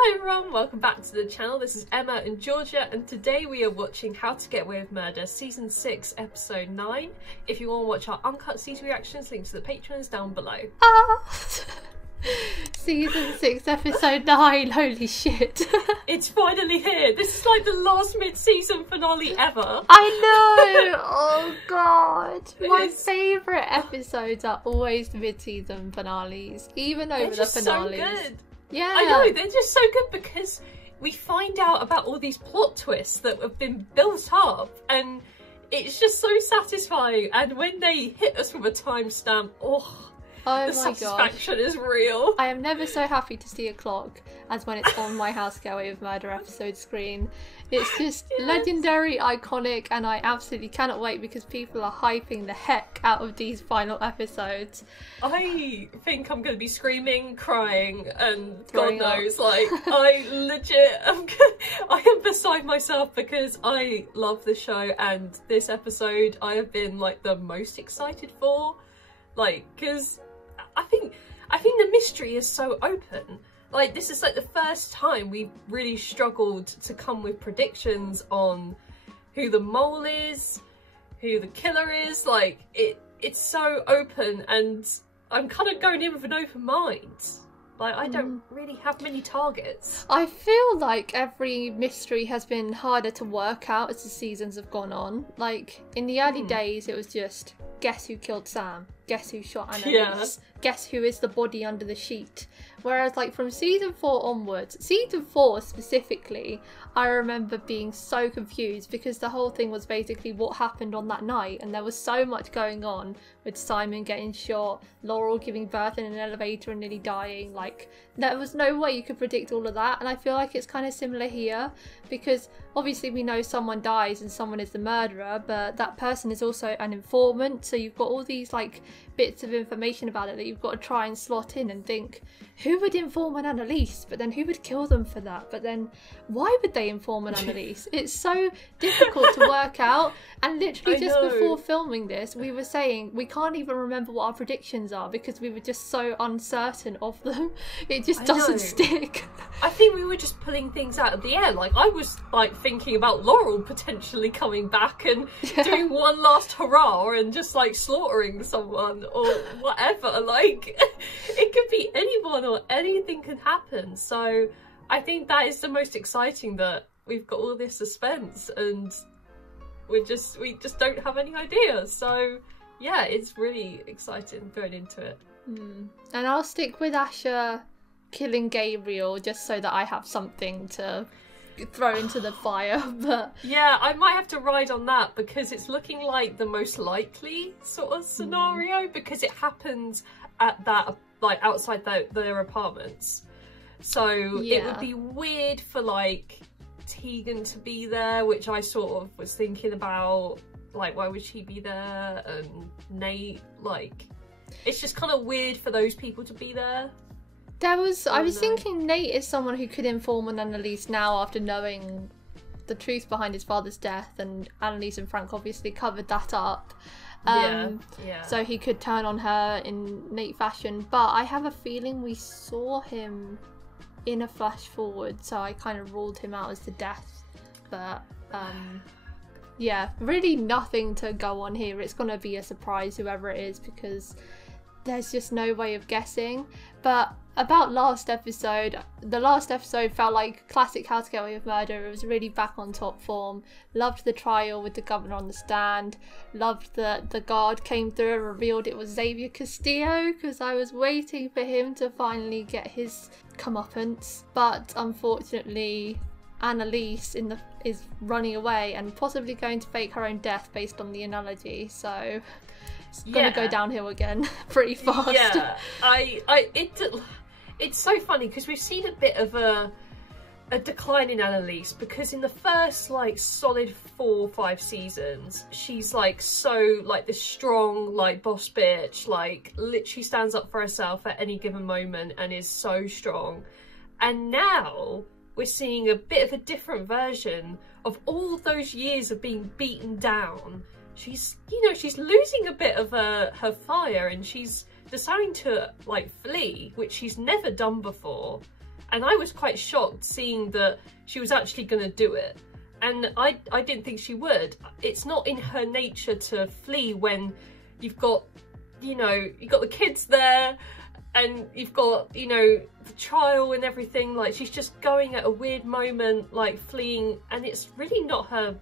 Hi everyone, welcome back to the channel. This is Emma and Georgia, and today we are watching How to Get Away with Murder Season 6 Episode 9. If you want to watch our uncut season reactions, links to the Patreons down below. Season 6 Episode 9, holy shit. It's finally here. This is like the last mid-season finale ever. I know! Oh god. My favourite episodes are always the mid-season finales, even over the finales. They're just so good. Yeah. I know, they're just so good because we find out about all these plot twists that have been built up, and it's just so satisfying. And when they hit us with a timestamp, the satisfaction is real. I am never so happy to see a clock as when it's on my How to Get Away with Murder episode screen. It's just legendary, iconic, and I absolutely cannot wait because people are hyping the heck out of these final episodes. I think I'm going to be screaming, crying, and God Throwing up. knows, like, I legit, I am beside myself because I love the show, and this episode I have been, like, the most excited for. Like, because I think the mystery is so open. Like, this is like the first time we've really struggled to come with predictions on who the mole is, who the killer is. Like, it's so open, and I'm kind of going in with an open mind. Like, I don't really have many targets. I feel like every mystery has been harder to work out as the seasons have gone on. Like, in the early days, it was just, guess who killed Sam? Guess who shot Annalise? Yeah. Guess who is the body under the sheet? Whereas, like, from season 4 onwards, season 4 specifically, I remember being so confused because the whole thing was basically what happened on that night, and there was so much going on with Simon getting shot, Laurel giving birth in an elevator and nearly dying. Like, there was no way you could predict all of that, and I feel like it's kind of similar here because obviously we know someone dies and someone is the murderer, but that person is also an informant, so you've got all these like bits of information about it that you've got to try and slot in and think, who would inform on Annalise? But then who would kill them for that? But then why would they inform on Annalise? It's so difficult to work out, and literally just before filming this we were saying we can't even remember what our predictions are because we were just so uncertain of them. It just doesn't stick. I think we were just pulling things out of the air. Like, I was like thinking about Laurel potentially coming back and doing one last hurrah and just like slaughtering someone or whatever. Like, it could be anyone or anything can happen. So I think that is the most exciting, that we've got all this suspense and we just don't have any idea. So yeah, it's really exciting going into it. And I'll stick with Asher killing Gabriel just so that I have something to throw into the fire. But yeah, I might have to ride on that because it's looking like the most likely sort of scenario because it happens at that, like, outside their apartments. So it would be weird for like Tegan to be there, which I sort of was thinking about, like, why would she be there? And Nate, like, it's just kind of weird for those people to be there. I was thinking Nate is someone who could inform on Annalise now after knowing the truth behind his father's death, and Annalise and Frank obviously covered that up. So he could turn on her in Nate fashion, but I have a feeling we saw him in a flash forward, so I kind of ruled him out as the death. But yeah, really nothing to go on here. It's gonna be a surprise whoever it is because there's just no way of guessing. But about last episode, the last episode felt like classic How to Get Away with Murder. It was really back on top form. Loved the trial with the governor on the stand. Loved that the guard came through and revealed it was Xavier Castillo, because I was waiting for him to finally get his comeuppance. But unfortunately, Annalise is running away and possibly going to fake her own death based on the analogy. So it's gonna go downhill again pretty fast. Yeah, it's so funny because we've seen a bit of a decline in Annalise, because in the first like solid 4 or 5 seasons she's like so like this strong like boss bitch, like literally stands up for herself at any given moment and is so strong. And now we're seeing a bit of a different version of all those years of being beaten down. She's, you know, she's losing a bit of her fire, and she's deciding to like flee, which she's never done before. And I was quite shocked seeing that she was actually going to do it. And I didn't think she would. It's not in her nature to flee when you've got, you know, you've got the kids there and you've got, you know, the trial and everything. Like, she's just going at a weird moment, like fleeing, and it's really not her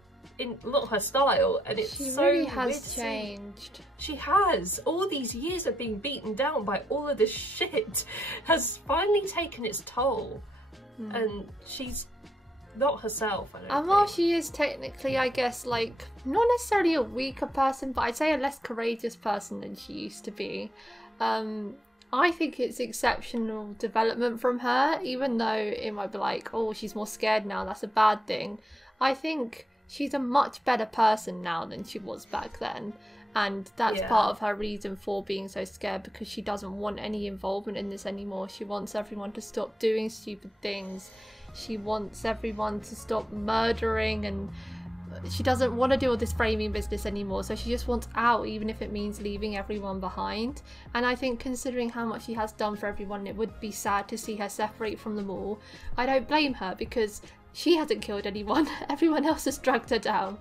style, and it's she so really weird has changed. She has. All these years of being beaten down by all of this shit has finally taken its toll, and she's not herself. I don't and while she is technically, I guess, like, not necessarily a weaker person, but I'd say a less courageous person than she used to be. I think it's exceptional development from her, even though it might be like, oh, she's more scared now, that's a bad thing. I think she's a much better person now than she was back then. And that's part of her reason for being so scared, because she doesn't want any involvement in this anymore. She wants everyone to stop doing stupid things. She wants everyone to stop murdering, and she doesn't want to do all this framing business anymore. So she just wants out, even if it means leaving everyone behind. And I think, considering how much she has done for everyone, it would be sad to see her separate from them all. I don't blame her, because she hasn't killed anyone. Everyone else has dragged her down.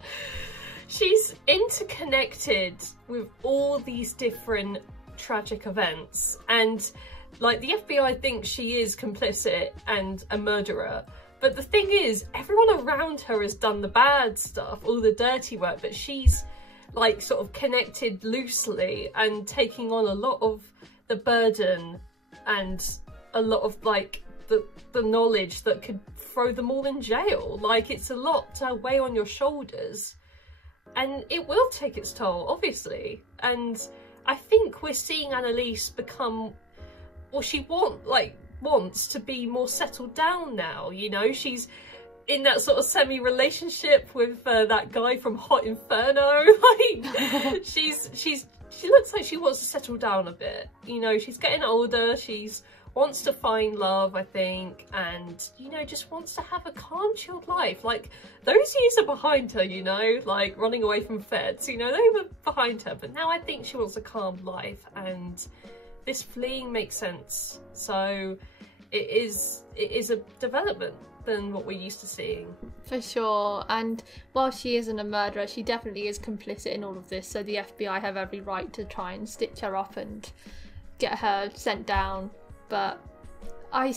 She's interconnected with all these different tragic events, and like, the FBI thinks she is complicit and a murderer, but the thing is, everyone around her has done the bad stuff, all the dirty work, but she's like sort of connected loosely and taking on a lot of the burden and a lot of like the knowledge that could throw them all in jail. Like, it's a lot to weigh on your shoulders, and it will take its toll, obviously. And I think we're seeing Annalise become, well, she wants to be more settled down now, you know. She's in that sort of semi-relationship with that guy from Hot Inferno. Like, she looks like she wants to settle down a bit, you know. She's getting older, she's wants to find love, I think, and, you know, just wants to have a calm, chilled life. Like, those years are behind her, you know, like running away from feds, you know, they were behind her, but now I think she wants a calm life, and this fleeing makes sense. So it is a development than what we're used to seeing. For sure. And while she isn't a murderer, she definitely is complicit in all of this, so the FBI have every right to try and stitch her up and get her sent down. But I'm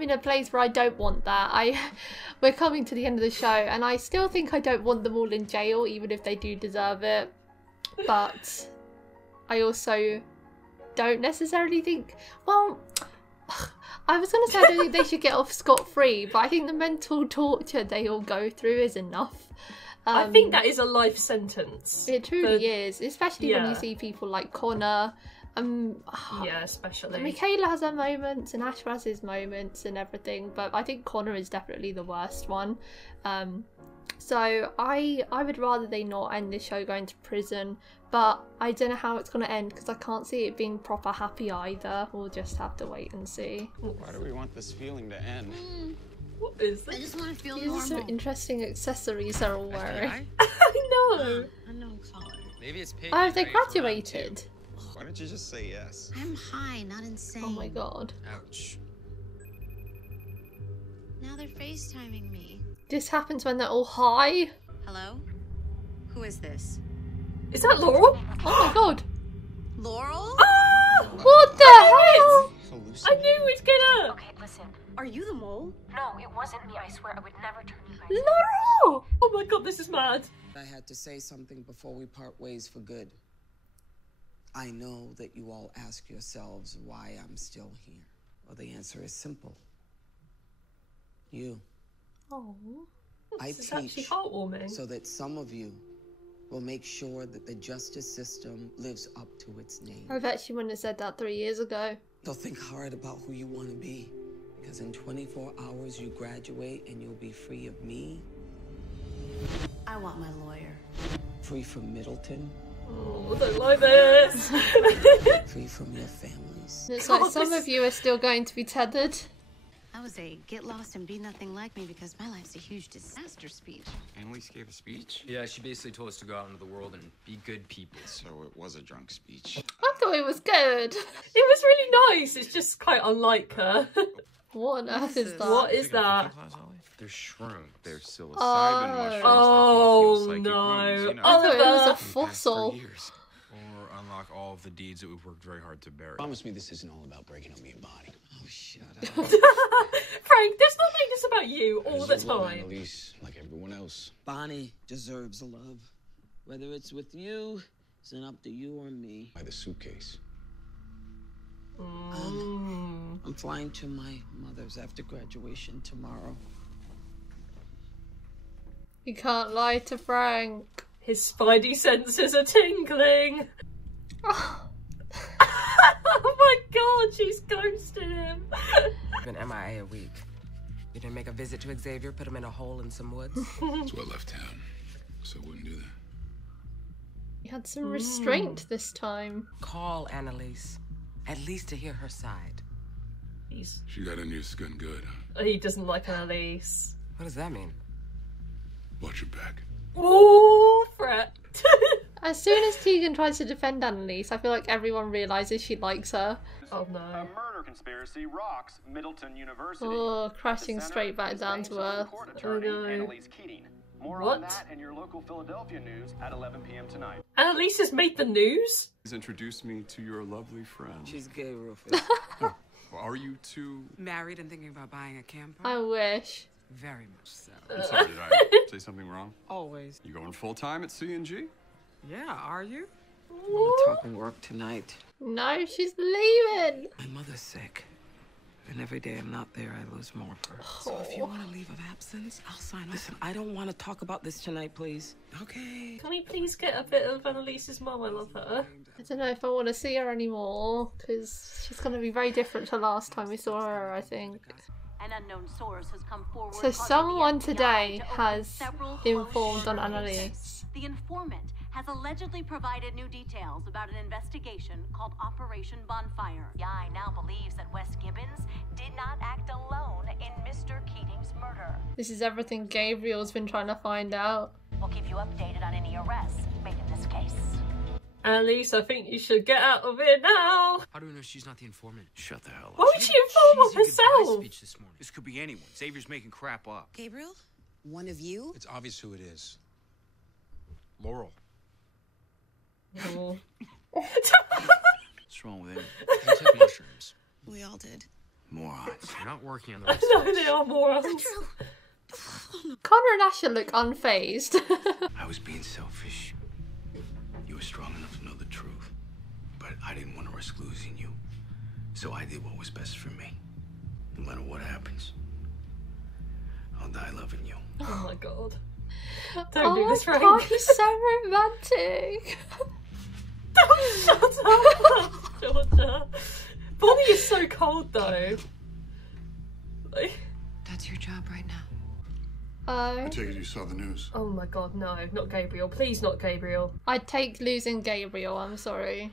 in a place where I don't want that. We're coming to the end of the show, and I still think I don't want them all in jail, even if they do deserve it. But I also don't necessarily think, well, I was going to say I don't think they should get off scot-free, but I think the mental torture they all go through is enough. I think that is a life sentence. It truly is, especially when you see people like Connor. Yeah, especially. Michaela has her moments and Asher has his moments and everything, but I think Connor is definitely the worst one. So I would rather they not end this show going to prison, but I don't know how it's going to end, because I can't see it being proper happy either. We'll just have to wait and see. Why do we want this feeling to end? What is this? I just want to feel normal. These are so interesting accessories they're all wearing. I know. I know color. Maybe it's pink. Oh, have they graduated? Why don't you just say yes? I'm high, not insane. Oh my god. Ouch. Now they're FaceTiming me. This happens when they're all high. Hello? Who is this? Is that Laurel? Oh my god. Laurel? Ah! What the hell? I knew we'd get her. Okay, listen. Are you the mole? No, it wasn't me. I swear I would never turn you guys. Laurel! Oh my god, this is mad. I had to say something before we part ways for good. I know that you all ask yourselves why I'm still here. Well, the answer is simple. You. Oh. I This is actually teach heartwarming. so that some of you will make sure that the justice system lives up to its name. I bet she wouldn't have said that 3 years ago. So think hard about who you want to be, because in 24 hours you graduate and you'll be free of me. I want my lawyer. Free from Middleton. Oh, I don't like this. Free from your families. It's like some of you are still going to be tethered. That was a get lost and be nothing like me because my life's a huge disaster speech. Annalise gave a speech? Yeah, she basically told us to go out into the world and be good people. So it was a drunk speech. I thought it was good. It was really nice. It's just quite unlike her. What on earth is that? What is that? They're shroom. They're psilocybin Oh. mushrooms. Oh, that can heal psychic no. wounds, you know. I thought it was a Oliver. Past for fossil. years. Or unlock all of the deeds that we've worked very hard to bury. Promise me this isn't all about breaking up your body. Oh, shut up. Frank, let's not make this about you all the I deserve love, time. Annalise, like everyone else. Bonnie deserves love. Whether it's with you, it's not up to you or me. By the suitcase. I'm flying to my mother's after graduation tomorrow. You can't lie to Frank. His spidey senses are tingling. Oh my god, she's ghosted him. Been MIA a week. You didn't make a visit to Xavier, put him in a hole in some woods? That's why I left town, so I wouldn't do that. You had some restraint this time. Call Annalise, at least to hear her side. She got under your skin good. He doesn't like Annalise. What does that mean? Watch your back. Ooh, Fret. As soon as Tegan tries to defend Annalise, I feel like everyone realises she likes her. Oh no. A murder conspiracy rocks Middleton University. Oh, crashing straight back down to earth. Court attorney Oh, no. Annalise Keating. More What? on that and your local Philadelphia news at 11 p.m. tonight. Annalise has made the news? Please introduce me to your lovely friend. She's gay, Rufus. Are you two... Married and thinking about buying a camper? I wish. Very much so. I'm sorry, did I say something wrong? Always. You going full-time at C&G? Yeah, are you? We're talking work tonight. No, she's leaving. My mother's sick. And every day I'm not there, I lose more of her. So if you want a leave of absence, I'll sign off. Listen, I don't want to talk about this tonight, please. Okay. Can we please get a bit of Annalise's mum? I love her. I don't know if I want to see her anymore, because she's going to be very different to last time we saw her, I think. An unknown source has come forward. So causing the someone FBI today to open has several informed on closed Annalise. cases. The informant has allegedly provided new details about an investigation called Operation Bonfire. FBI now believes that Wes Gibbons did not act alone in Mr. Keating's murder. This is everything Gabriel's been trying to find out. We'll keep you updated on any arrests made in this case. Annalise, I think you should get out of here now. How do we know she's not the informant? Shut the hell up. Why would she inform of Cheesy goodbye herself? speech this morning. This could be anyone. Xavier's making crap up. Gabriel? One of you? It's obvious who it is. Laurel. Oh. What's wrong with him? He took mushrooms. We all did. Morons. You're not working on the I rest know of they are morons. Connor and Asher look unfazed. I was being selfish. You were strong enough to know the truth. But I didn't want to risk losing you. So I did what was best for me. No matter what happens, I'll die loving you. Oh my god. Don't do this, my Frank. God, he's so romantic. Shut up, Georgia. Bonnie is so cold though. Like... That's your job right now. I take it you saw the news. Oh my god, no, not Gabriel. Please, not Gabriel. I'd take losing Gabriel, I'm sorry.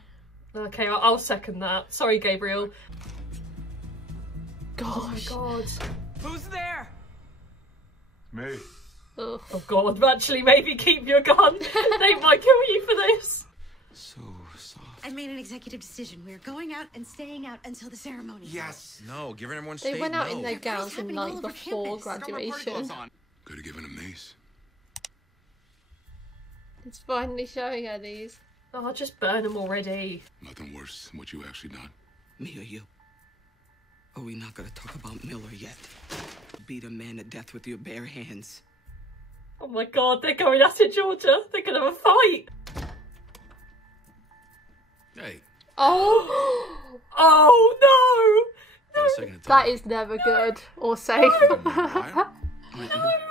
Okay, I'll second that. Sorry, Gabriel. Gosh. Oh my god. Who's there? Me. Ugh. Oh god, actually, maybe keep your gun. They might kill you for this. So soft. I made an executive decision. We're going out and staying out until the ceremony. Yes. No, giving everyone They state went out no. in their Party's gowns the happening all night over before campus. graduation. Could have given him these. It's finally showing her these. Oh, just burn them already. Nothing worse than what you actually done. Me or you? Are we not gonna talk about Miller yet? Beat a man to death with your bare hands. Oh my god, they're going at it, Georgia. They're gonna have a fight. Hey, Oh! Oh no! got a second to That is never good or safe.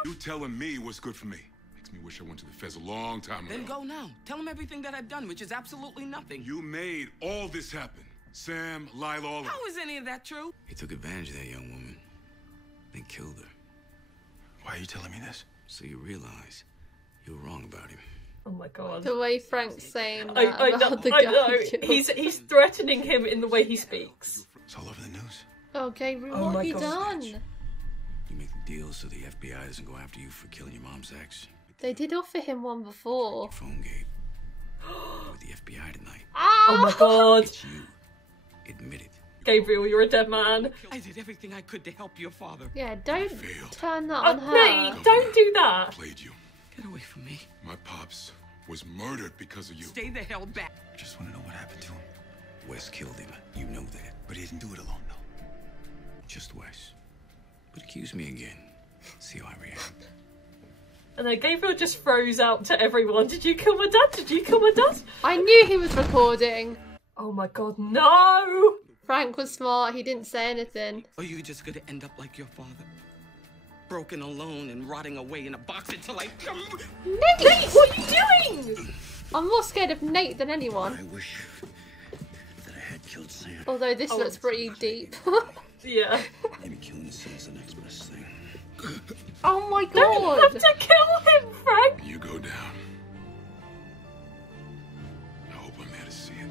You telling me what's good for me. Makes me wish I went to the feds a long time ago. Then go now. Tell him everything that I've done, which is absolutely nothing. You made all this happen. Sam, Lila, all of it. How is any of that true? He took advantage of that young woman. Then killed her. Why are you telling me this? So you realize you were wrong about him. Oh my god. The way Frank's saying that I know, about the I gun know. kill. He's threatening him in the way he speaks. It's all over the news. Oh, Gabriel, Oh what my have you God. done? You make the deal so the FBI doesn't go after you for killing your mom's ex. They did offer him one before. Your phone, Gabe. You're with the FBI tonight. Oh my god. It's you. Admit it. Gabriel, you're a dead man. I did everything I could to help your father. Yeah, don't turn that on her. Nate, don't do that. Played you. Get away from me. My pops was murdered because of you. Stay the hell back. I just want to know what happened to him. Wes killed him. You know that. But he didn't do it alone, though. Just Wes. But accuse me again. See how I react. And then Gabriel just throws out to everyone, did you kill my dad? Did you kill my dad? I knew he was recording. Oh my god, no! Frank was smart, he didn't say anything. Or you just gonna end up like your father? Broken alone and rotting away in a box until I come. Nate! What are you doing? I'm more scared of Nate than anyone. I wish that I had killed Sam. Although this looks pretty deep. Yeah. Maybe killing his son's the next best thing. Oh my god! Don't have to kill him, Frank! You go down. I hope I'm there to see it.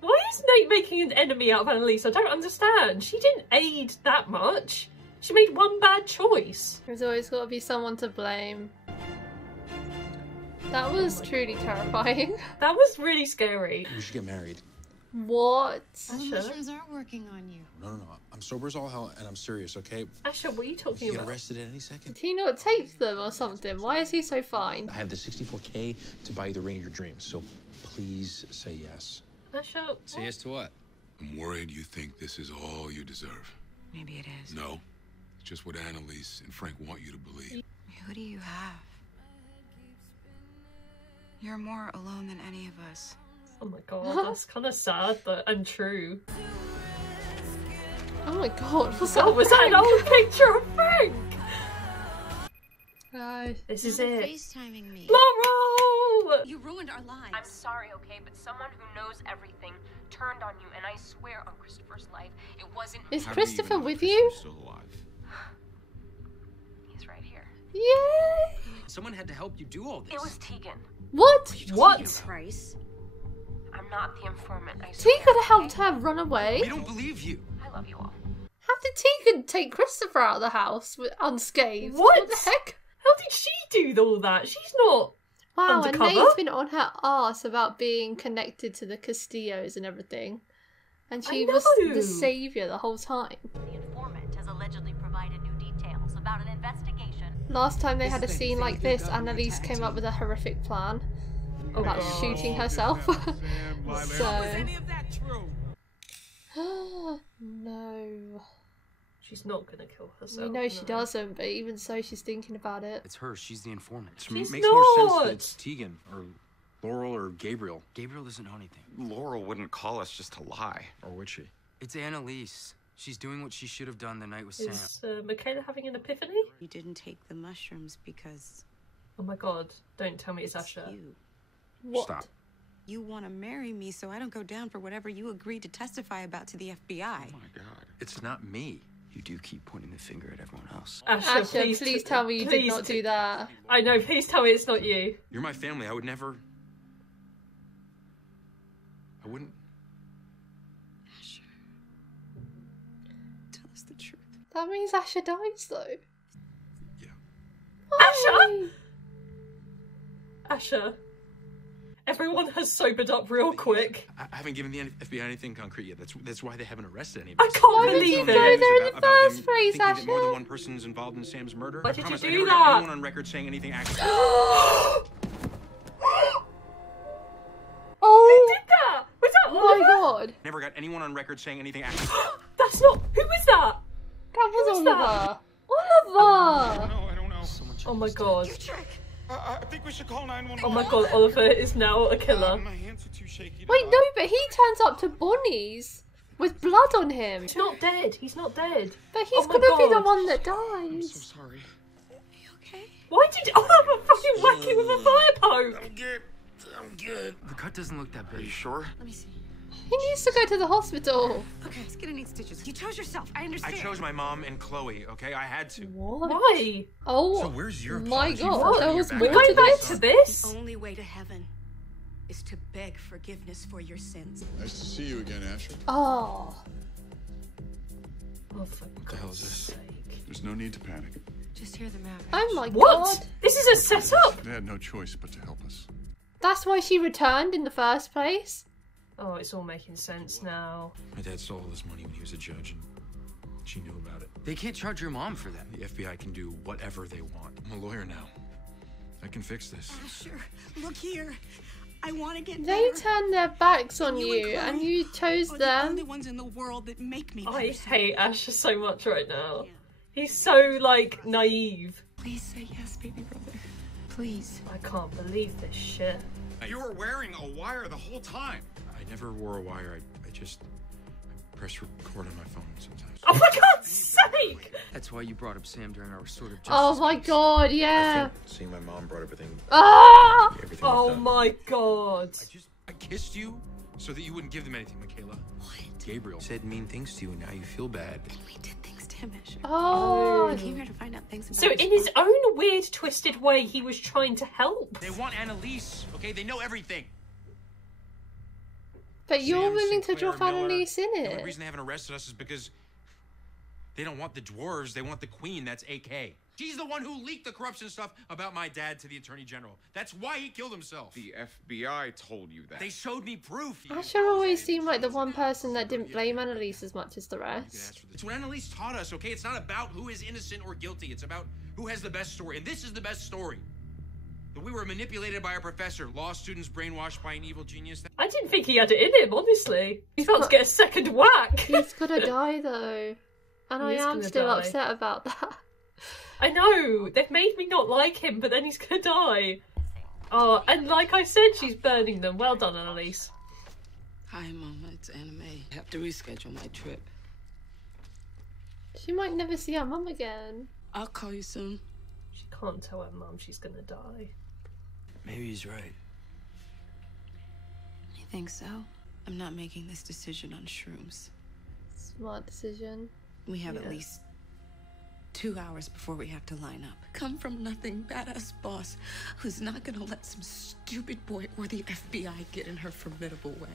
Why is Nate making an enemy out of Annalise? I don't understand. She didn't aid that much. She made one bad choice. There's always got to be someone to blame. That was truly terrifying. That was really scary. We should get married. What? The mushrooms are working on you. No. I'm sober as all hell, and I'm serious, okay? Asher, what are you talking You get about? arrested at any second. Did he not take them or something? Why is he so fine? I have the $64K to buy you the ring of your dreams, so please say yes. Asher, Say yes to what? I'm worried you think this is all you deserve. Maybe it is. No. It's just what Annalise and Frank want you to believe. Who do you have? You're more alone than any of us. oh my god, that's kind of sad but and true. Oh my god, was Oh, was that an old picture of Frank? No. This is Not it. FaceTiming me. Laurel! You ruined our lives. I'm sorry, okay, but someone who knows everything turned on you, and I swear on Christopher's life, it wasn't. Is How do you Christopher even know with Christopher's you? Still alive? He's right here. Yay! Someone had to help you do all this. It was Tegan. What? What? Price. I'm not the informant, I swear. Tegan helped her run away. We don't believe you. I love you all. How did Tegan take Christopher out of the house unscathed? What? the heck? How did she do all that? She's not Wow, undercover. and Nate's been on her arse about being connected to the Castillos and everything. And she was know. the saviour the whole time. The informant has allegedly provided new details about an investigation. Last time they had a scene like this, Annalise came up with a horrific plan about shooting herself. So... Any of that true? No. She's not gonna kill herself. We know she no. doesn't, but even so, she's thinking about it. It's her. She's the informant. She's makes more sense not. that it's Tegan or Laurel or Gabriel. Gabriel doesn't know anything. Laurel wouldn't call us just to lie. Or would she? It's Annalise. She's doing what she should have done the night with Sam. Is Michaela having an epiphany? You didn't take the mushrooms because Oh my god, don't tell me it's Asher. you. What? Stop. You want to marry me so I don't go down for whatever you agreed to testify about to the FBI. Oh my god. It's not me. You do keep pointing the finger at everyone else. Asher, Please tell me you did please not do that. I know, please tell me it's not you. You're my family. I would never. I wouldn't. Asher. Tell us the truth. That means Asher dies, though. Yeah. Why? Asher. Everyone has sobered up real quick. I haven't given the FBI anything concrete yet. That's why they haven't arrested I anybody. can't Why did believe you go it. there in the About them first place, thinking that more Asher? than one person's involved in Sam's murder. Why I did you promise do I never that? got anyone on record saying anything actually. Oh Who did that? Was that my Oliver? god. Never got anyone on record saying anything actually. That's not. Who is that? That was Who is that? Oliver. Oliver! No, I don't know. Oh my god. I think we should call 911. Oh my god, Oliver is now a killer. My hands are too shaky. Wait, no, but he turns up to Bonnie's with blood on him. He's not dead. He's not dead. But he's Oh my gonna be the God. one that I'm so dies. sorry. Why did Oliver fucking whack him with a fire poke? I'm good. The cut doesn't look that Are you big. sure? Let me see. He needs to go to the hospital. Okay, it's gonna need stitches. You chose yourself. I I understand. chose my mom and Chloe. Okay, I had to. What? Why? Oh, So where's your my apology god, for there turning was your more back We're to going back this. to this? The only way to heaven is to beg forgiveness for your sins. Nice to see you again, Asher. Oh, Oh, for What the hell is this? There's no need to panic. Just hear them out. oh my What? god. This is a setup? They had no choice but to help us. That's why she returned in the first place. Oh, it's all making sense now. My dad stole all this money when he was a judge, and she knew about it. They can't charge your mom for that. The FBI can do whatever they want. I'm a lawyer now. I can fix this. Asher, look here. I want to get They better. turned their backs on you, and you chose are them. the only ones in the world that make me. I person. hate Asher so much right now. He's so, like, naive. Please say yes, baby brother. Please. I can't believe this shit. You were wearing a wire the whole time. I never wore a wire. I press record on my phone sometimes. Oh my God's sake! That's why you brought up Sam during our restorative justice. Oh my case. god, I yeah. think seeing my mom brought everything. Ah! Everything Oh done. my God. I kissed you so that you wouldn't give them anything, Michaela. What? Gabriel said mean things to you, and now you feel bad. And we did things to him, Asher. Oh. I came here to find out things about So in his own weird, twisted way, he was trying to help. They want Annalise, okay? They know everything. But you're Sam, willing to Sinclair, drop Miller, Annalise in The only it. reason they haven't arrested us is because they don't want the dwarves, they want the queen. That's AK. She's the one who leaked the corruption stuff about my dad to the attorney general. That's why he killed himself. The FBI told you that. They showed me proof. Asher always seemed like the one person that didn't blame Annalise as much as the rest. It's what Annalise taught us, okay? It's not about who is innocent or guilty. It's about who has the best story. And this is the best story. That we were manipulated by a professor, law students brainwashed by an evil genius. I didn't think he had it in him, honestly. He's about to get a second whack. He's gonna die though. And I He is am gonna still die. upset about that. I know, they've made me not like him, but then he's gonna die. Oh, and like I said, she's burning them. Well done, Annalise. Hi, Mama. It's Anime. I have to reschedule my trip. She might never see her mum again. I'll call you soon. She can't tell her mum she's gonna die. Maybe he's right. You think so? I'm not making this decision on shrooms. Smart decision. We have at least 2 hours before we have to line up. Come from nothing, badass boss who's not gonna let some stupid boy or the FBI get in her formidable way.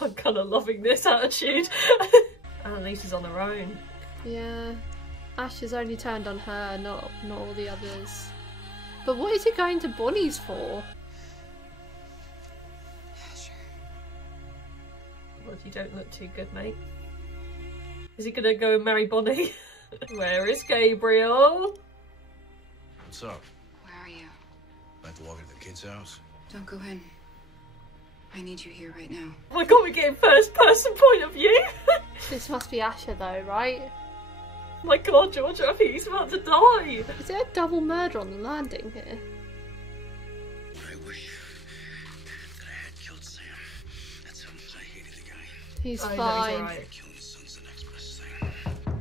I'm kind of loving this attitude. Annalise is on her own. Yeah. Ash has only turned on her, not all the others. But what is he going to Bonnie's for? Well, you don't look too good, mate. Is he gonna go and marry Bonnie? Where is Gabriel? What's up? Where are you? Like to walk into the kid's house? Don't go in. I need you here right now. Oh my God, we're getting first person point of view. This must be Asher though, right? Oh my God, Georgia, I think he's about to die. Is there a double murder on the landing here? I wish that I had killed Sam. That's how much I hated the guy. He's Oh, no, he's fine. alright. Killing his son's the next best thing.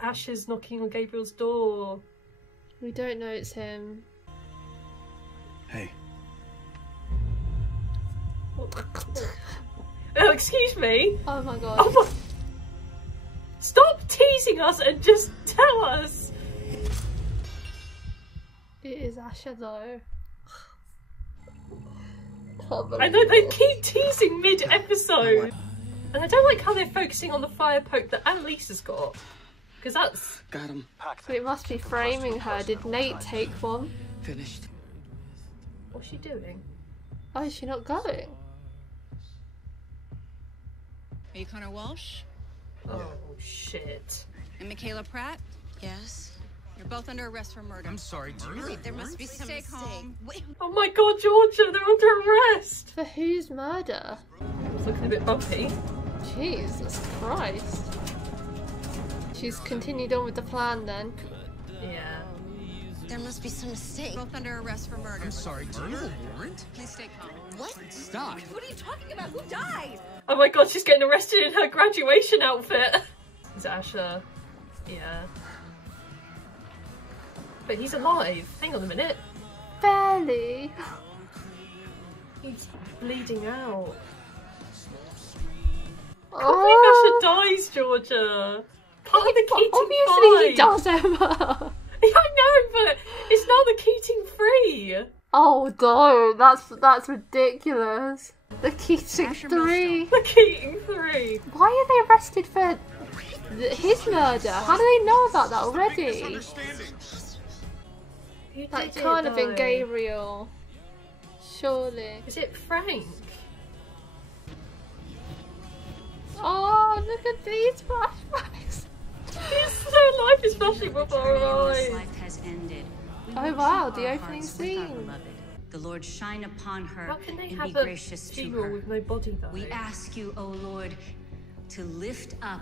Ash is knocking on Gabriel's door. We don't know it's him. Hey. Oh, excuse me. Oh my God. Oh my... Stop teasing us and just tell us. It is Asher though. I know they keep teasing mid-episode. And I don't like how they're focusing on the fire poke that Annalise has got. Because that's... Got him. So it must be framing her. Did Nate take one? Finished. What's she doing? Oh, is she not going? Are you Connor Walsh? Oh, shit. And Michaela Pratt? Yes? You're both under arrest for murder. I'm sorry, murder? There must be some Take home. Wait. Oh my God, Georgia, they're under arrest. For whose murder? It's looking a bit bumpy. Jesus Christ. She's continued on with the plan then. Yeah. There must be some mistake. Both under arrest for murder. I'm sorry, do you have a warrant? Please stay calm. What? Stop. What are you talking about? Who died? Oh my God, she's getting arrested in her graduation outfit. Is it Asher? Yeah. But he's alive. Hang on a minute. Barely. He's bleeding out. Oh. I can't believe Asher dies, Georgia. Part of the Keating Obviously he 5. does, Emma. Yeah, I know, but it's not the Keating 3. Oh no, that's ridiculous. The Keating 3. The Keating 3. Why are they arrested for his murder? How do they know about that already? Who That did it, can't have been though? Gabriel. Surely. Is it Frank? Oh, look at these flashbacks. Their life is flashing before our eyes. Life has ended. We Oh wish wow, you the our opening hearts with our scene. beloved. The Lord shine upon her How can they and have be a gracious to funeral her. with no body though? We ask you, O Lord, to lift up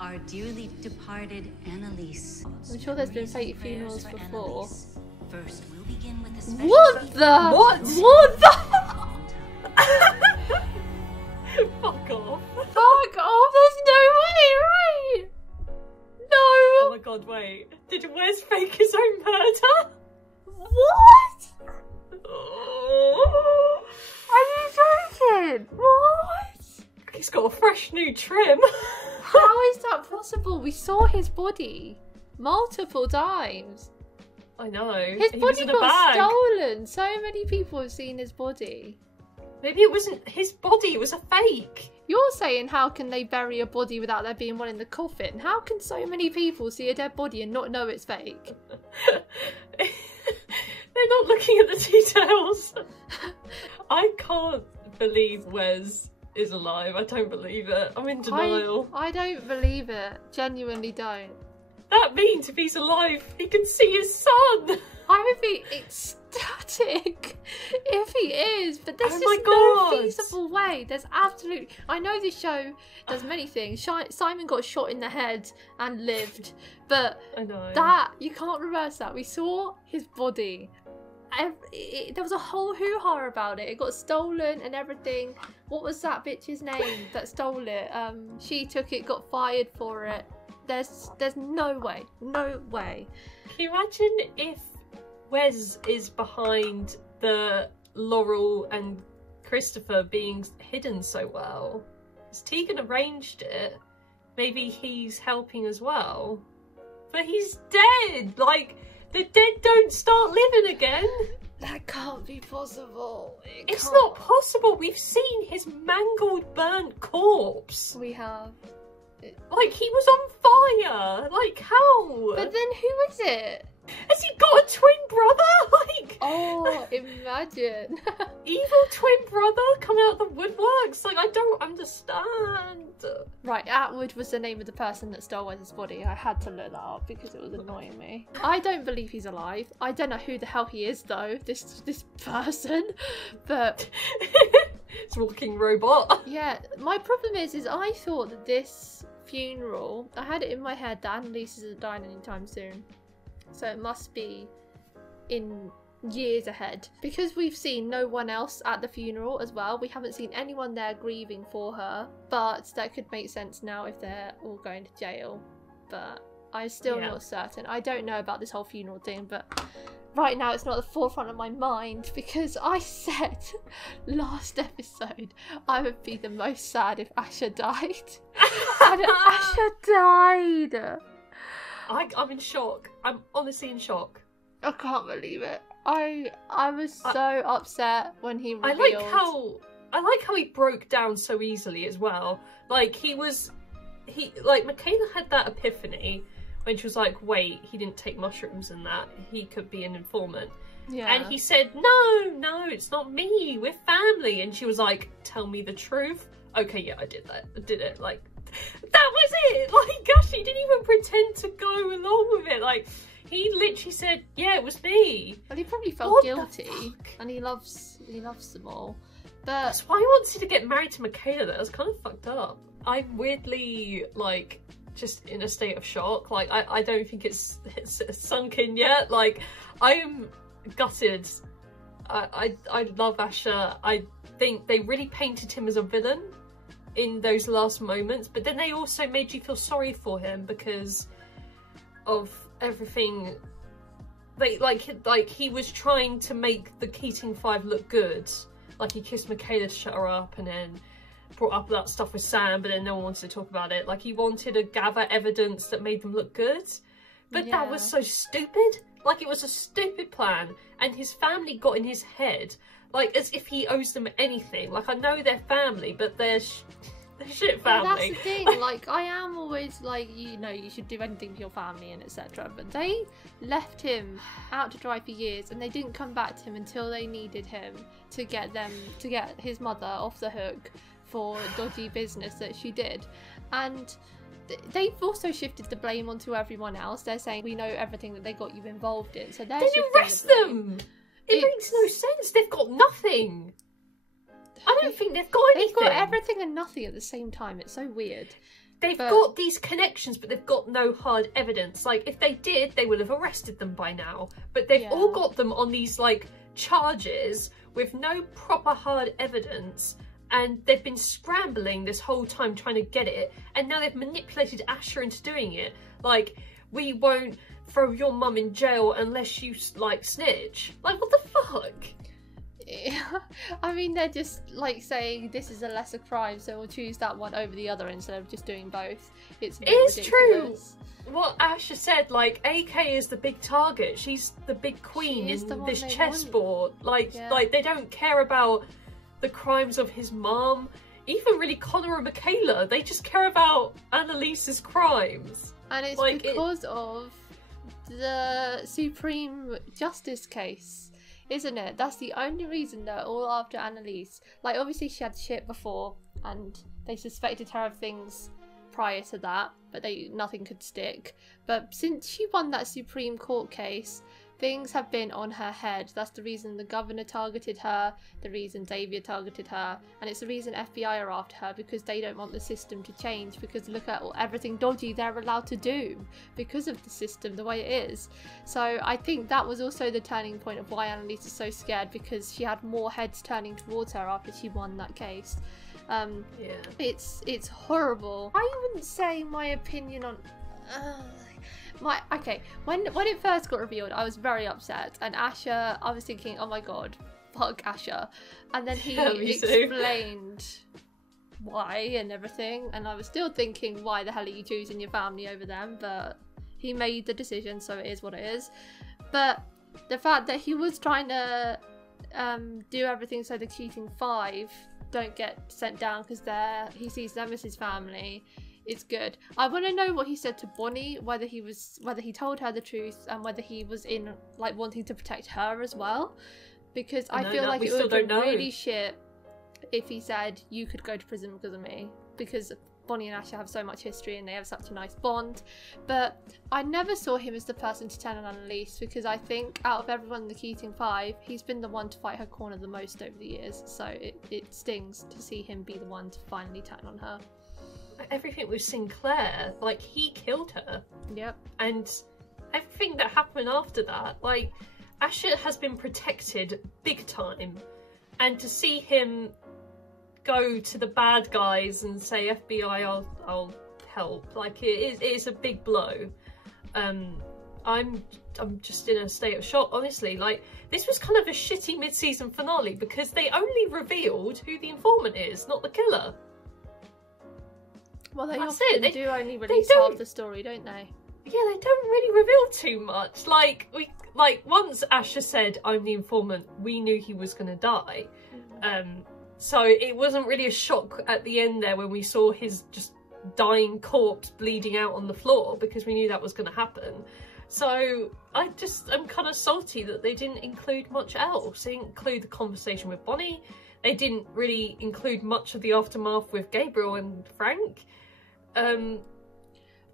our dearly departed Annalise. I'm sure there's been fake funerals For before. Annalise. First, we'll begin with a special What the? What? What the? Fuck off. Fuck off, there's no way, right? No! Oh my god, wait. Did Wes fake his own murder? What? Oh. Are you joking? What? He's got a fresh new trim. How is that possible? We saw his body multiple times. I know. His He was body in a got bag. stolen. So many people have seen his body. Maybe it wasn't his body, it was a fake. You're saying how can they bury a body without there being one in the coffin? How can so many people see a dead body and not know it's fake? They're not looking at the details. I can't believe Wes is alive. I don't believe it. I'm in denial. I don't believe it. Genuinely don't. That means if he's alive, he can see his son. I would be ecstatic if he is, but there's Oh just my no God. feasible way. There's absolutely... I know this show does many things. Simon got shot in the head and lived, but I know. that, you can't reverse that. We saw his body. There was a whole hoo-ha about it. It got stolen and everything. What was that bitch's name that stole it? She took it, got fired for it. There's no way. No way. Can you imagine if Wes is behind the Laurel and Christopher being hidden so well? Has Tegan arranged it? Maybe he's helping as well. But he's dead! Like, the dead don't start living again! That can't be possible. It's not possible! We've seen his mangled, burnt corpse! We have. Like, he was on fire! Like, how? But then who is it? Has he got a twin brother? Like, oh, imagine. Evil twin brother coming out of the woodworks? Like, I don't understand. Right, Atwood was the name of the person that stole Wes's body. I had to look that up because it was annoying me. I don't believe he's alive. I don't know who the hell he is though, this person, but... It's a walking robot. Yeah, my problem is I thought that this funeral, I had it in my head that Annalise isn't dying anytime soon. So it must be in years ahead. Because we've seen no one else at the funeral as well. We haven't seen anyone there grieving for her. But that could make sense now if they're all going to jail. But I'm still not certain. I don't know about this whole funeral thing, but right now it's not at the forefront of my mind because I said last episode I would be the most sad if Asher died. And Asher died. I'm in shock. I'm honestly in shock. I can't believe it. I was so upset when he revealed. I like how he broke down so easily as well. Like Michaela had that epiphany when she was like, wait, he didn't take mushrooms and that. He could be an informant. Yeah. And he said, no, it's not me. We're family. And she was like, tell me the truth. Okay, yeah, I did that. I did it. Like, that was it. Like, gosh, he didn't even pretend to go along with it. Like, he literally said, yeah, it was me. Well, he probably felt guilty. And he loves them all. But that's why he wanted to get married to Michaela. That was kind of fucked up. I'm weirdly, like, just in a state of shock. Like, I don't think it's sunk in yet. Like, I am gutted. I love Asher. I think they really painted him as a villain in those last moments, but then they also made you feel sorry for him because of everything. Like he was trying to make the Keating 5 look good. Like, he kissed Michaela to shut her up and then brought up that stuff with Sam, but then no one wanted to talk about it. Like, he wanted to gather evidence that made them look good, but that was so stupid. Like, it was a stupid plan, and his family got in his head, like, as if he owes them anything. Like, I know they're family, but they're shit family. Well, that's the thing. Like, I am always like, you know, you should do anything for your family and etc. But they left him out to dry for years, and they didn't come back to him until they needed him to get his mother off the hook for dodgy business that she did. And they've also shifted the blame onto everyone else. They're saying, we know everything that they got you involved in, so they're Then shifting arrest the blame. them! It makes no sense. They've got nothing. I don't think they've got anything. They've got everything and nothing at the same time. It's so weird. They've got these connections, but they've got no hard evidence. Like, if they did, they would have arrested them by now. But they've all got them on these, like, charges with no proper hard evidence. And they've been scrambling this whole time trying to get it. And now they've manipulated Asher into doing it. Like, we won't throw your mum in jail unless you, like, snitch. Like, what the fuck? I mean, they're just, like, saying this is a lesser crime, so we'll choose that one over the other instead of just doing both. It's true. What Asher said, like, AK is the big target. She's the big queen in this chessboard. Like, they don't care about the crimes of his mom, even really Connor and Michaela. They just care about Annalise's crimes. And it's like, because of the Supreme Justice case, isn't it? That's the only reason they're all after Annalise. Like, obviously she had shit before and they suspected her of things prior to that, but nothing could stick. But since she won that Supreme Court case, things have been on her head. That's the reason the governor targeted her, the reason Xavier targeted her, and it's the reason FBI are after her, because they don't want the system to change, because look at everything dodgy they're allowed to do because of the system the way it is. So I think that was also the turning point of why Annalise is so scared, because she had more heads turning towards her after she won that case. It's horrible. I wouldn't say my opinion on when it first got revealed, I was very upset, and Asher, I was thinking, oh my god, fuck Asher, and then he explained why and everything, and I was still thinking, why the hell are you choosing your family over them? But he made the decision, so it is what it is. But the fact that he was trying to do everything so the Keating 5 don't get sent down because he sees them as his family, it's good. I want to know what he said to Bonnie, whether he told her the truth, and whether he was in, like, wanting to protect her as well, because I feel like it would have been really shit if he said, you could go to prison because of me, because Bonnie and Asher have so much history and they have such a nice bond. But I never saw him as the person to turn on Annalise, because I think out of everyone in the Keating 5, he's been the one to fight her corner the most over the years, so it stings to see him be the one to finally turn on her. Everything with Sinclair, like, he killed her. Yep. And everything that happened after that, like, Asher has been protected big time, and to see him go to the bad guys and say, FBI, I'll help, like, it is a big blow. I'm just in a state of shock, honestly. Like, this was kind of a shitty mid-season finale because they only revealed who the informant is, not the killer. Well, they do only release half the story, don't they? Yeah, they don't really reveal too much. Like, once Asher said, I'm the informant, we knew he was going to die. So it wasn't really a shock at the end there when we saw his just dying corpse bleeding out on the floor, because we knew that was going to happen. So I'm kind of salty that they didn't include much else. They didn't include the conversation with Bonnie. They didn't really include much of the aftermath with Gabriel and Frank. And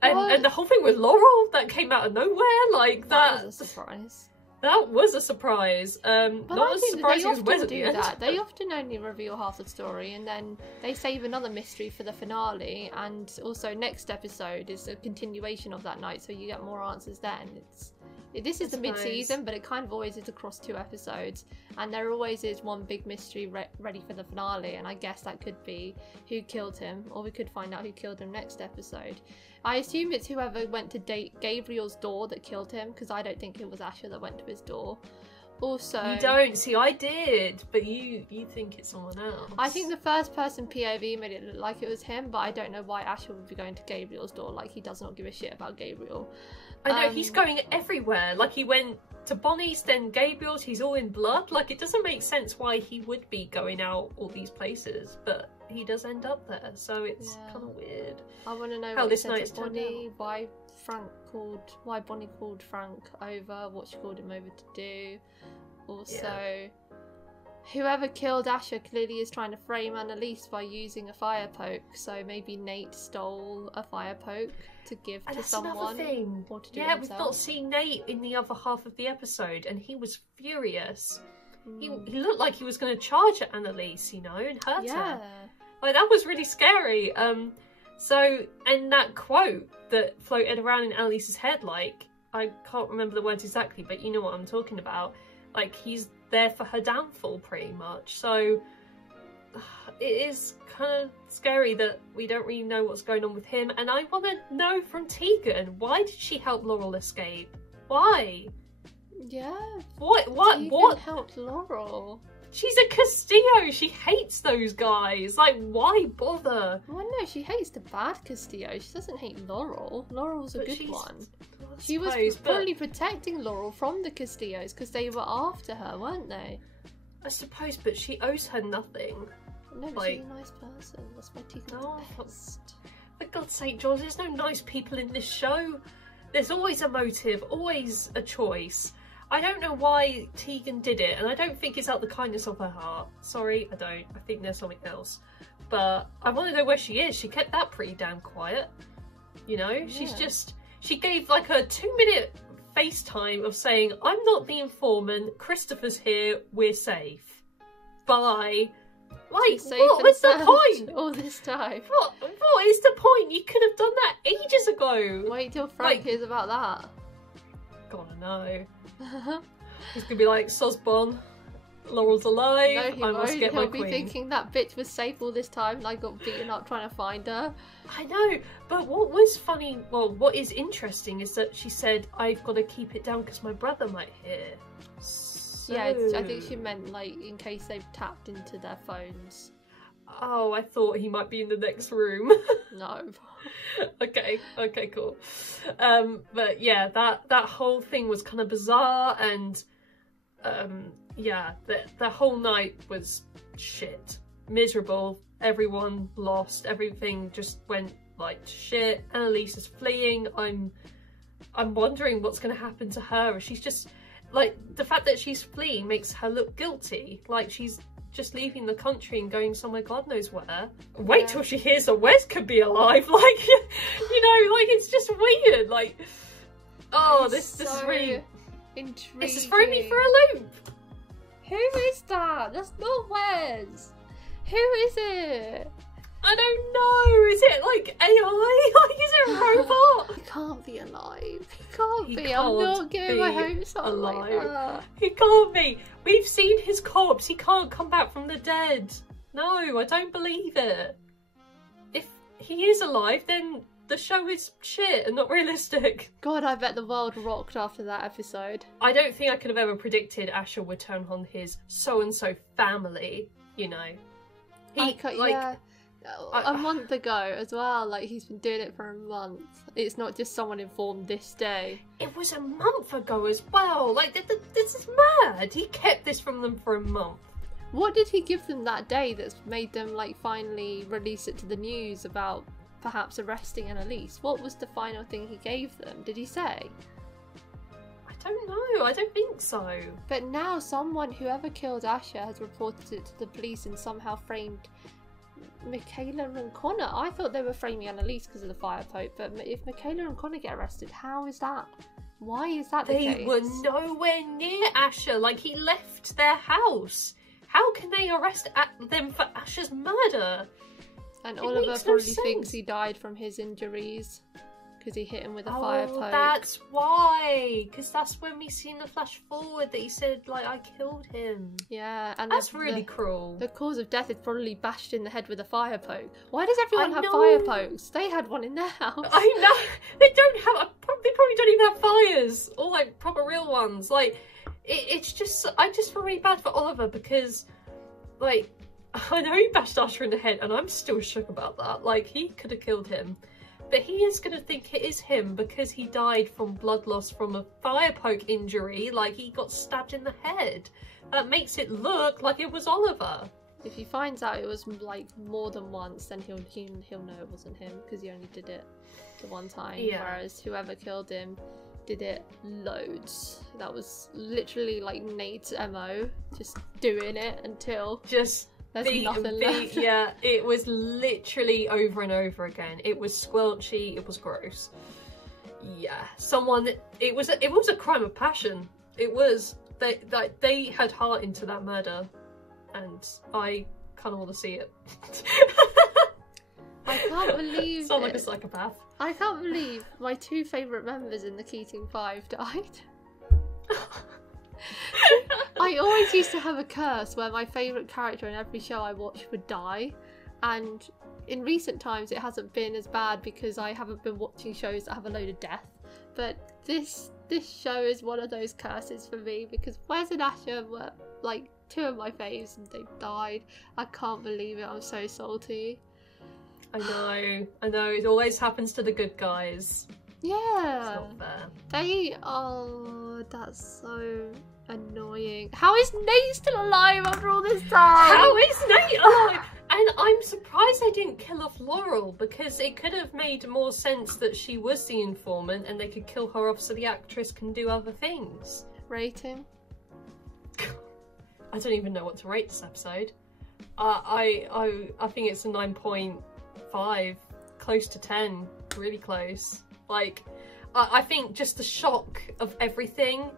the whole thing with Laurel that came out of nowhere, like that was a surprise. That was a surprise. But not I as think surprising they as Wes often at the do end. that. They often only reveal half the story, and then they save another mystery for the finale. And also, next episode is a continuation of that night, so you get more answers then. This is the mid-season, but it kind of always is across 2 episodes, and there always is one big mystery ready for the finale, and I guess that could be who killed him, or we could find out who killed him next episode. I assume it's whoever went to Gabriel's door that killed him, because I don't think it was Asher that went to his door. Also, you don't see. I did, but you think it's someone else. I think the first person POV made it look like it was him, but I don't know why Asher would be going to Gabriel's door. Like, he does not give a shit about Gabriel. I know, he's going everywhere. Like, he went to Bonnie's, then Gabriel's. He's all in blood. Like, it doesn't make sense why he would be going out all these places, but he does end up there. So it's kind of weird. I want to know how what this he said night's to Bonnie, why Bonnie called Frank over, what she called him over to do. Also, Whoever killed Asher clearly is trying to frame Annalise by using a fire poke, so maybe Nate stole a fire poke to give to someone. Thing. Or to do Yeah, it we've himself. not seen Nate in the other half of the episode, and he was furious. He looked like he was going to charge at Annalise, you know, and hurt her. Like, that was really scary. So, and that quote that floated around in Annalise's head, like, I can't remember the words exactly, but you know what I'm talking about. Like, he's there for her downfall, pretty much. So, it is kind of scary that we don't really know what's going on with him. And I want to know from Tegan, why did she help Laurel escape? Why? Yeah. What helped Laurel? She's a Castillo. She hates those guys. Like, why bother? Well, no, she hates the bad Castillo. She doesn't hate Laurel. Laurel's a good one. She was probably protecting Laurel from the Castillos because they were after her, weren't they? I suppose, but she owes her nothing. No, but she's a nice person. That's why Tegan's the best. For God's sake, George, there's no nice people in this show. There's always a motive, always a choice. I don't know why Tegan did it, and I don't think it's out the kindness of her heart. Sorry, I don't. I think there's something else. But I want to know where she is. She kept that pretty damn quiet. You know, she gave like a 2-minute FaceTime of saying, I'm not the informant, Christopher's here, we're safe. Bye. Like, what was the point? All this time. What is the point? You could have done that ages ago. Wait till Frank hears about that. Gotta know. He's gonna be like, Sosbon, Laurel's alive, No, I must get my He'll queen. be thinking that bitch was safe all this time and I got beaten up trying to find her. I know, but what was funny, well, what is interesting is that she said, I've got to keep it down because my brother might hear. So... Yeah, I think she meant like in case they've tapped into their phones. Oh, I thought he might be in the next room. No. Okay, cool. But yeah, that whole thing was kind of bizarre, and yeah, the whole night was shit. Miserable. Everyone lost. Everything just went like shit. Annalise is fleeing. I'm wondering what's going to happen to her. She's just like, the fact that she's fleeing makes her look guilty. Like she's just leaving the country and going somewhere God knows where. Wait till she hears that Wes could be alive. Like, you know, like it's just weird. Like, oh, this is really intriguing. This is throwing me for a loop. Who is that? That's not Wes. Who is it? I don't know. Is it like AI? Like, is it a robot? He can't be alive. He can't be. I'm not getting my hopes up like that. He can't be. We've seen his corpse. He can't come back from the dead. No, I don't believe it. If he is alive, then the show is shit and not realistic. God, I bet the world rocked after that episode. I don't think I could have ever predicted Asher would turn on his so-and-so family, you know. Yeah. A month ago as well, like he's been doing it for a month. It's not just someone informed this day. It was a month ago as well. Like, this is mad. He kept this from them for a month. What did he give them that day that's made them like finally release it to the news about perhaps arresting Annalise? What was the final thing he gave them? Did he say? I don't know. I don't think so. But now someone, whoever killed Asher, has reported it to the police and somehow framed Michaela and Connor. I thought they were framing Annalise because of the fire poke, but if Michaela and Connor get arrested, how is that? Why is that the case? They were nowhere near Asher. Like, he left their house. How can they arrest them for Asher's murder? And Oliver probably thinks he died from his injuries because he hit him with a fire poke. Oh, that's why. Because that's when we seen the flash forward that he said, like, I killed him. Yeah, and that's really cruel. The cause of death is probably bashed in the head with a fire poke. Why does everyone have fire pokes? They had one in their house. I know. They don't have. They probably don't even have fires or like proper real ones. Like, it's just. I just feel really bad for Oliver because, like, I know he bashed Asher in the head, and I'm still shook about that. Like, he could have killed him. But he is going to think it is him because he died from blood loss from a fire poke injury. Like, he got stabbed in the head. That makes it look like it was Oliver. If he finds out it was like more than once, then he'll know it wasn't him because he only did it the one time. Yeah. Whereas whoever killed him did it loads. That was literally like Nate's MO, just doing it until just there's nothing left. Yeah, it was literally over and over again. It was squelchy, it was gross. Yeah, it was a crime of passion. It was, they had heart into that murder, and I kind of want to see it. I can't believe sound like a psychopath. I can't believe my two favourite members in the Keating 5 died. I always used to have a curse where my favourite character in every show I watched would die, and in recent times it hasn't been as bad because I haven't been watching shows that have a load of death, but this show is one of those curses for me because WES and Asher were like two of my faves and they died. I can't believe it. I'm so salty. I know, it always happens to the good guys. Yeah. It's not fair. Oh, that's so annoying. How is Nate still alive after all this time? How is Nate alive? And I'm surprised they didn't kill off Laurel, because it could have made more sense that she was the informant and they could kill her off so the actress can do other things. Rating? I don't even know what to rate this episode. I think it's a 9.5, close to 10, really close. Like, I think just the shock of everything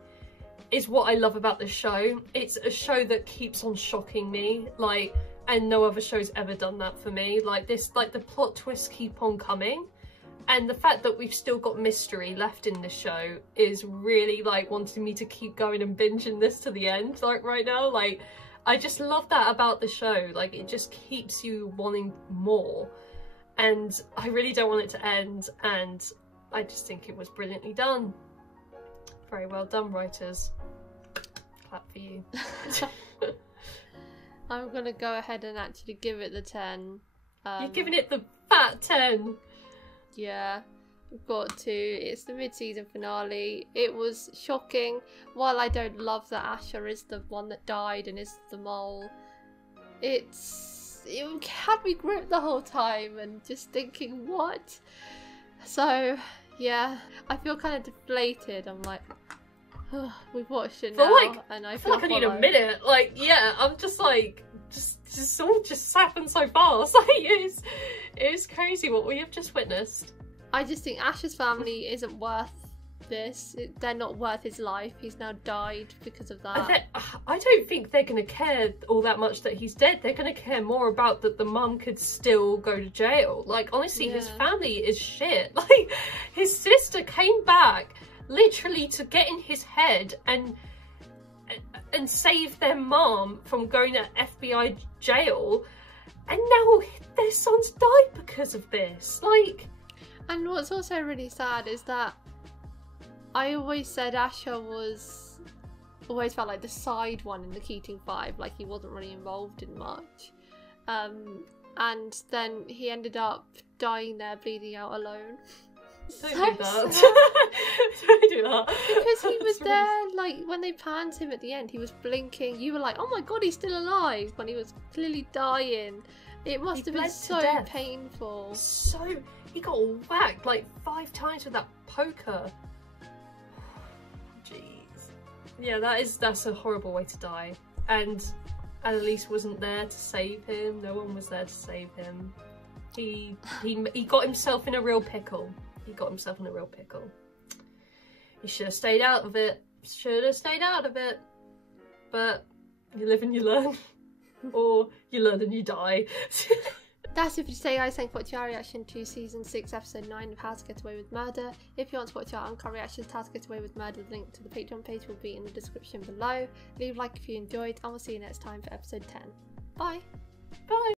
is what I love about this show. It's a show that keeps on shocking me, like, and no other show's ever done that for me. Like this, like the plot twists keep on coming, and the fact that we've still got mystery left in this show is really like wanting me to keep going and binging this to the end. Like right now, like I just love that about the show. Like it just keeps you wanting more, and I really don't want it to end. And I just think it was brilliantly done. Very well done, writers. Clap for you. I'm gonna go ahead and actually give it the 10. You're giving it the fat 10. Yeah, we've got to. It's the mid-season finale. It was shocking. While I don't love that Asher is the one that died and is the mole, it had me gripped the whole time and just thinking, what? So yeah, I feel kind of deflated. I'm like, oh, we've watched it now, and I feel like I need a minute. Like, yeah, I'm just like, just all just happened so fast. Like, it's crazy what we have just witnessed. I just think Asher's family isn't worth this. They're not worth his life. He's now died because of that. I don't think they're going to care all that much that he's dead. They're going to care more about that the mum could still go to jail. Like, honestly, his family is shit. Like, his sister came back literally to get in his head and save their mum from going to FBI jail, and now their son's died because of this. Like, and what's also really sad is that I always said Asher always felt like the side one in the Keating 5, like he wasn't really involved in much, and then he ended up dying there bleeding out alone. Don't do that. Don't do that. Because he was there, like, when they panned him at the end, he was blinking. You were like, oh my god, he's still alive, when he was clearly dying. It must have been so painful. So, he got whacked like 5 times with that poker. Jeez. Yeah, that's a horrible way to die. And Annalise wasn't there to save him. No one was there to save him. He got himself in a real pickle. He got himself in a real pickle. He should have stayed out of it. Should have stayed out of it. But you live and you learn. Or you learn and you die. That's it for today, guys. Thank you for watching our reaction to Season 6, Episode 9 of How to Get Away with Murder. If you want to watch our uncut reactions to How to Get Away with Murder, the link to the Patreon page will be in the description below. Leave a like if you enjoyed, and we'll see you next time for Episode 10. Bye! Bye!